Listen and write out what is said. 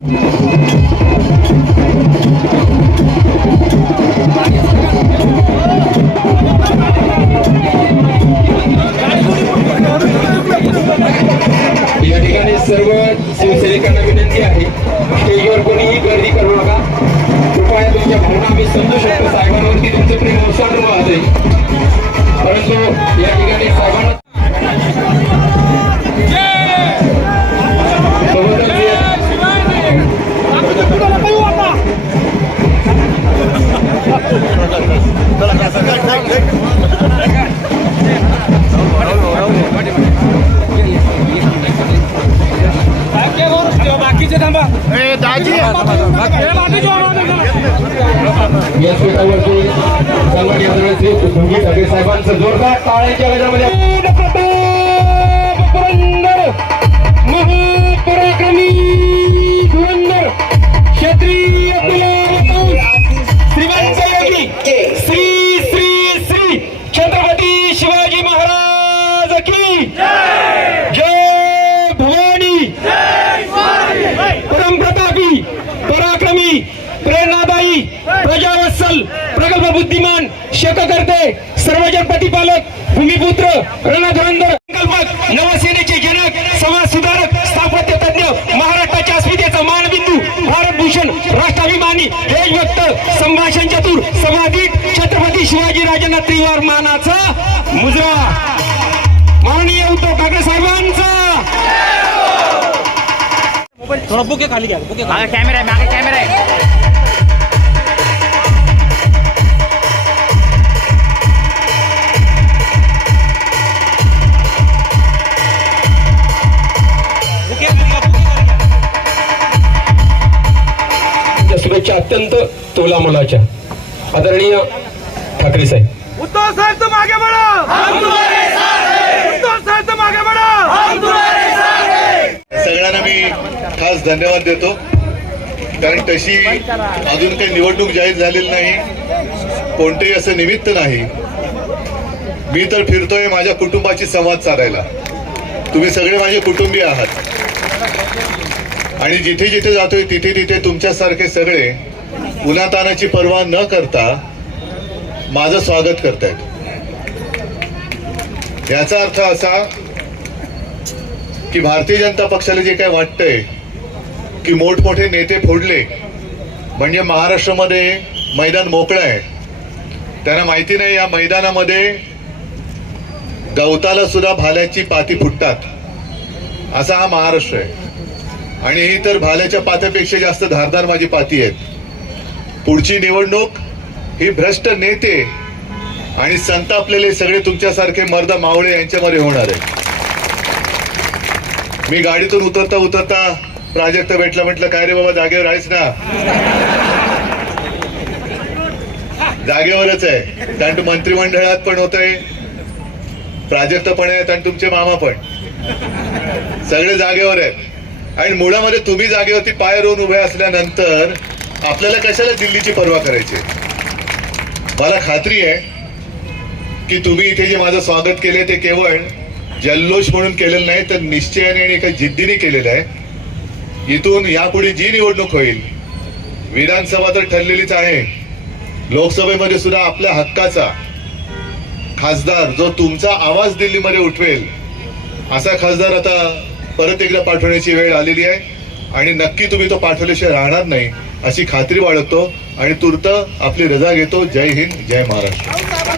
या ठिकाणी सर्व शिवसैनिकांना विनंती आहे. स्टेजवर कोणीही गर्दी करू नका. कृपया तुमच्या भावना आम्ही समजू शकतो. साहेबांवरती तुमचं प्रेम ओसंडून आहे परंतु या ठिकाणी जोरदार टाळ्यांच्या गजरामध्ये. की जय भवानी। परमप्रतापी पराक्रमी प्रेरणादायी प्रजावत्सल प्रगल्भ बुद्धिमान शककर्ते सर्वजन प्रतिपालक भूमिपुत्र रणधुरंधर संकल्पक नवसेनेचे जनक समाज सुधारक स्थापत्य तज्ञ महाराष्ट्राच्या अस्मितेचा मानबिंदू भारतभूषण राष्ट्राभिमानी देशभक्त संभाषण चतुर समाधी छत्रपती शिवाजी राजांना त्रिवार मानाचा मुजरा. माननीय उद्धव ठाकरे साहेबांचा! थोडा बुके खाली घ्या बुके कॅमेरा आहे मागे कॅमेरा आहे. शुभेच्छा अत्यंत तोला मोलाच्या आदरणीय ठाकरे साहेब. उद्धव साहेब तो मागे बढ़ो हम तुम्हारे साथ हैं उद्धव साहेब तो मागे बढ़ो हम तुम्हारे साथ हैं सगळ्यांना मी खास धन्यवाद देतो. कारण तशी अजून काही निवडणूक जाहीर झालेली नाही. कोणतेही असं निमित्त नाही. मी तर फिरतोय माझ्या कुटुंबाची संवाद साधायला. तुम्ही सगळे माझे कुटुंबीय आहात. आणि जिथे जिथे जातोय तिथे तिथे तुमच्यासारखे सगळे उन्हातानाची पर्वा न करता माझं स्वागत करतायत. याचा अर्थ असा की भारतीय जनता पक्षाला जे काय वाटतंय की मोठमोठे नेते फोडले. म्हणजे महाराष्ट्रामध्ये मैदान मोकळं आहे. त्यांना माहिती नाही या मैदानामध्ये गवताला सुद्धा भाल्याची पाती फुटतात. असा हा महाराष्ट्र आहे. आणि ही तर भाल्याच्या पात्यापेक्षा जास्त धारदार माझी पाती आहेत. पुढची निवडणूक ही भ्रष्ट नेते आणि संतापलेले सगळे तुमच्यासारखे मर्द मावळे यांच्यामध्ये होणार आहे. मी गाडीतून उतरता उतरता प्राजक्त भेटला म्हटलं काय रे बाबा जागेवर आहेस ना? जागेवरच आहे. कारण तू मंत्रिमंडळात पण होतंय. प्राजक्त पण आहेत आणि तुमचे मामा पण. सगळे जागेवर आहेत. आणि मुळामध्ये तुम्ही जागेवरती पाय रोवून उभे असल्यानंतर आपल्याला कशाला दिल्लीची पर्वा करायची? मला खात्री आहे की तुम्ही इथे जे माझं स्वागत केले ते केवळ जल्लोष म्हणून केलेलं नाही तर निश्चयाने आणि एका जिद्दीने केलेलं आहे. इथून यापुढे जी निवडणूक होईल विधानसभा तर ठरलेलीच आहे. लोकसभेमध्ये सुद्धा आपल्या हक्काचा खासदार जो तुमचा आवाज दिल्लीमध्ये उठवेल असा खासदार आता परत एकदा पाठवण्याची वेळ आलेली आहे. आणि नक्की तुम्ही तो पाठवल्याशिवाय राहणार नाही अशी खात्री बाळगतो. आणि तूर्त आपली रजा घेतो. जय हिंद जय महाराष्ट्र.